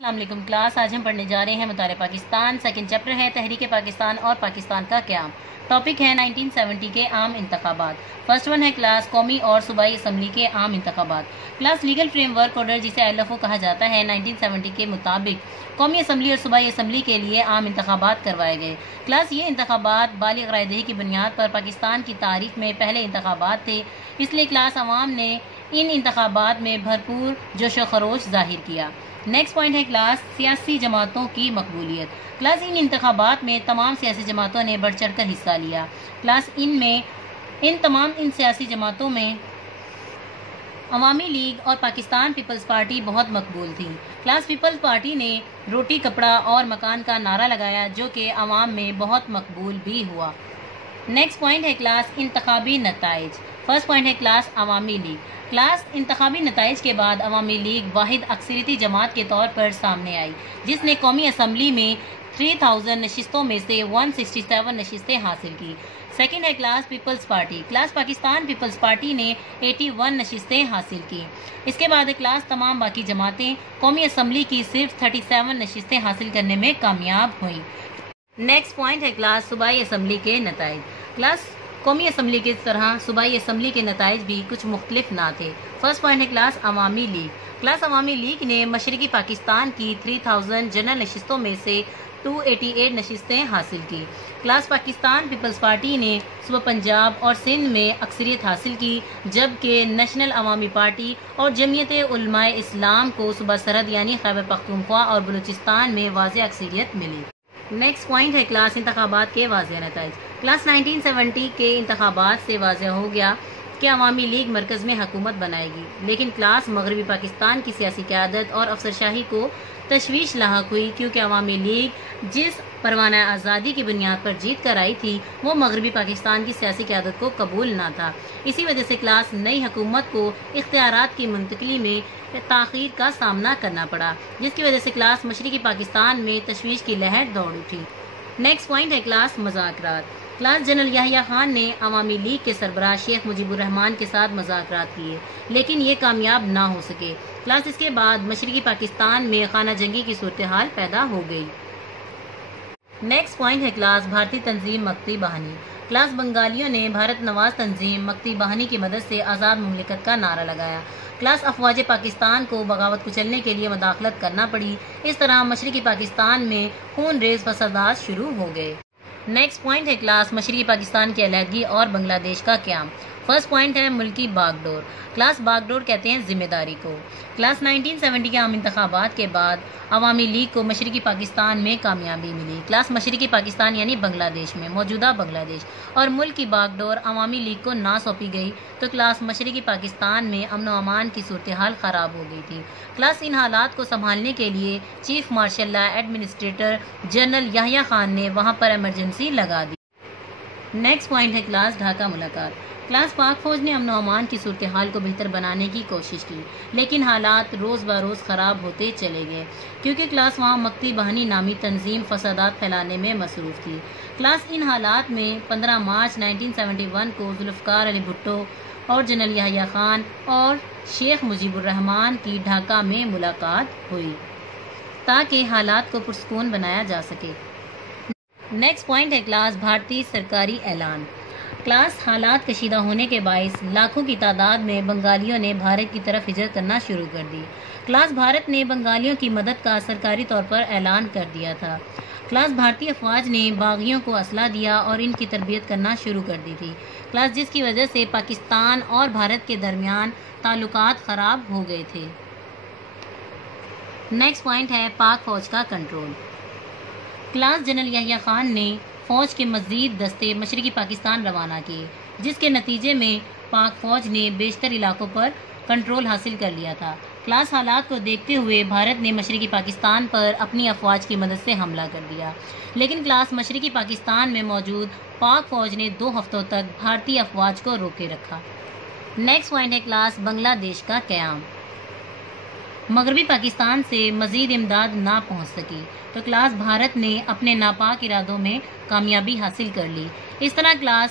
السلام علیکم کلاس، آج ہم پڑھنے جا رہے ہیں مطالعہ پاکستان۔ سیکنڈ چیپٹر ہے تحریک پاکستان اور پاکستان کا قیام۔ ٹاپک ہے 1970 کے عام انتخابات۔ فرسٹ ون ہے کلاس قومی اور صوبائی اسمبلی کے عام انتخابات۔ Class legal frame work order جسے LFO کہا جاتا ہے 1970 کے مطابق قومی اسمبلی اور صوبائی اسمبلی کے لیے عام انتخابات کروائے گئے۔ کلاس یہ انتخابات بالغ رائے دہی کی بنیاد پر پاکستان کی تاریخ میں پہلے انتخابات تھے، اس لیے کلاس عوام نے ان انتخابات میں بھرپور جوش و خروش ظاہر کیا۔ نیکسٹ پوائنٹ ہے کلاس سیاسی جماعتوں کی مقبولیت۔ کلاس ان انتخابات میں تمام سیاسی جماعتوں نے بڑھ چڑھ کر حصہ لیا۔ کلاس ان تمام سیاسی جماعتوں میں عوامی لیگ اور پاکستان پیپلز پارٹی بہت مقبول تھی۔ کلاس پیپلز پارٹی نے روٹی کپڑا اور مکان کا نعرہ لگایا جو کہ عوام میں بہت مقبول بھی ہوا۔ نیکسٹ پوائنٹ ہے کلاس انتخابی نتائج۔ فرسٹ پوائنٹ ہے کلاس عوامی لیگ۔ کلاس انتخابی نتائج کے بعد عوامی لیگ واحد اکثریتی جماعت کے طور پر سامنے آئی، جس نے قومی اسمبلی میں 3000 نشستوں میں سے 167 نشستیں حاصل کی۔ سیکنڈ ہے کلاس پیپلز پارٹی۔ کلاس پاکستان پیپلز پارٹی نے 81 نشستیں حاصل کی۔ اس کے بعد کلاس تمام باقی جماعتیں قومی اسمبلی کی صرف 37 نشستیں حاصل کرنے میں کامیاب ہوئیں۔ نیکسٹ پوائنٹ ہے کلاس صوبائی اسمبلی کے نتائج۔ کلاس قومی اسمبلی کی طرح صوبائی اسمبلی کے نتائج بھی کچھ مختلف نہ تھے۔ فرسٹ پوائنٹ ہے کلاس عوامی لیگ۔ کلاس عوامی لیگ نے مشرقی پاکستان کی 3000 جنرل نشستوں میں سے 288 نشستیں حاصل کی۔ کلاس پاکستان پیپلز پارٹی نے صوبہ پنجاب اور سندھ میں اکثریت حاصل کی، جبکہ نیشنل عوامی پارٹی اور جمعیت علماء اسلام کو صوبہ سرحد یعنی خیبر پختونخوا اور بلوچستان میں واضح اکثریت ملی۔ نیکسٹ پوائنٹ ہے کلاس انتخابات کے واضح نتائج۔ کلاس 1970 کے انتخابات سے واضح ہو گیا کہ عوامی لیگ مرکز میں حکومت بنائے گی، لیکن کلاس مغربی پاکستان کی سیاسی قیادت اور افسرشاہی کو تشویش لاحق ہوئی، کیونکہ عوامی لیگ جس پروانہ آزادی کی بنیاد پر جیت کر آئی تھی وہ مغربی پاکستان کی سیاسی قیادت کو قبول نہ تھا۔ اسی وجہ سے کلاس نئی حکومت کو اختیارات کی منتقلی میں تاخیر کا سامنا کرنا پڑا، جس کی وجہ سے کلاس مشرقی پاکستان میں تشویش کی لہر دوڑ اٹھی۔ نیکسٹ پوائنٹ ہے کلاس مذاکرات۔ کلاس جنرل یحییٰ خان نے عوامی لیگ کے سربراہ شیخ مجیب الرحمان کے ساتھ مذاکرات کیے، لیکن یہ کامیاب نہ ہو سکے۔ کلاس اس کے بعد مشرقی پاکستان میں خانہ جنگی کی صورتحال پیدا ہو گئی۔ نیکسٹ پوائنٹ ہے کلاس بھارتی تنظیم مکتی باہنی۔ کلاس بنگالیوں نے بھارت نواز تنظیم مکتی باہنی کی مدد سے آزاد مملکت کا نعرہ لگایا۔ کلاس افواج پاکستان کو بغاوت کچلنے کے لیے مداخلت کرنا پڑی۔ اس طرح مشرقی پاکستان میں خون ریز فسادات شروع ہو گئے۔ نیکسٹ پوائنٹ ہے کلاس مشرقی پاکستان کی علیحدگی اور بنگلہ دیش کا قیام۔ فرسٹ پوائنٹ ہے ملکی باغ ڈور۔ کلاس باغ ڈور کہتے ہیں ذمہ داری کو۔ کلاس 1970 کے عام انتخابات کے بعد عوامی لیگ کو مشرقی پاکستان میں کامیابی ملی۔ کلاس مشرقی پاکستان یعنی بنگلہ دیش میں موجودہ بنگلہ دیش اور ملک کی باغ ڈور عوامی لیگ کو نہ سونپی گئی تو کلاس مشرقی پاکستان میں امن و امان کی صورتحال خراب ہو گئی تھی۔ کلاس ان حالات کو سنبھالنے کے لیے chief martial law administrator general Yahya Khan نے وہاں پر ایمرجنسی لگا دی۔ نیکسٹ پوائنٹ ہے کلاس ڈھاکہ ملاقات۔ کلاس پاک فوج نے امن و امان کی صورتحال کو بہتر بنانے کی کوشش کی، لیکن حالات روز بروز خراب ہوتے چلے گئے، کیونکہ کلاس وہاں مکتی باہنی نامی تنظیم فسادات پھیلانے میں مصروف تھی۔ کلاس ان حالات میں 15 مارچ 1971 کو ذوالفقار علی بھٹو اور جنرل یحییٰ خان اور شیخ مجیب الرحمان کی ڈھاکہ میں ملاقات ہوئی تاکہ حالات کو پرسکون بنایا جا سکے۔ نیکسٹ پوائنٹ ہے کلاس بھارتی سرکاری اعلان۔ کلاس حالات کشیدہ ہونے کے باعث لاکھوں کی تعداد میں بنگالیوں نے بھارت کی طرف ہجرت کرنا شروع کر دی۔ کلاس بھارت نے بنگالیوں کی مدد کا سرکاری طور پر اعلان کر دیا تھا۔ کلاس بھارتی افواج نے باغیوں کو اسلحہ دیا اور ان کی تربیت کرنا شروع کر دی تھی، کلاس جس کی وجہ سے پاکستان اور بھارت کے درمیان تعلقات خراب ہو گئے تھے۔ نیکسٹ پوائنٹ ہے پاک فوج کا control. Class general Yahya Khan نے فوج کے مزید دستے مشرقی پاکستان روانہ کیے، جس کے نتیجے میں پاک فوج نے بیشتر علاقوں پر کنٹرول حاصل کر لیا تھا۔ کلاس حالات کو دیکھتے ہوئے بھارت نے مشرقی پاکستان پر اپنی افواج کی مدد سے حملہ کر دیا، لیکن کلاس مشرقی پاکستان میں موجود پاک فوج نے 2 ہفتوں تک بھارتی افواج کو روکے رکھا۔ نیکسٹ پوائنٹ ہے کلاس بنگلہ دیش کا قیام۔ مغربی پاکستان سے مزید امداد نہ پہنچ سکی تو کلاس بھارت نے اپنے ناپاک ارادوں میں کامیابی حاصل کر لی۔ اس طرح کلاس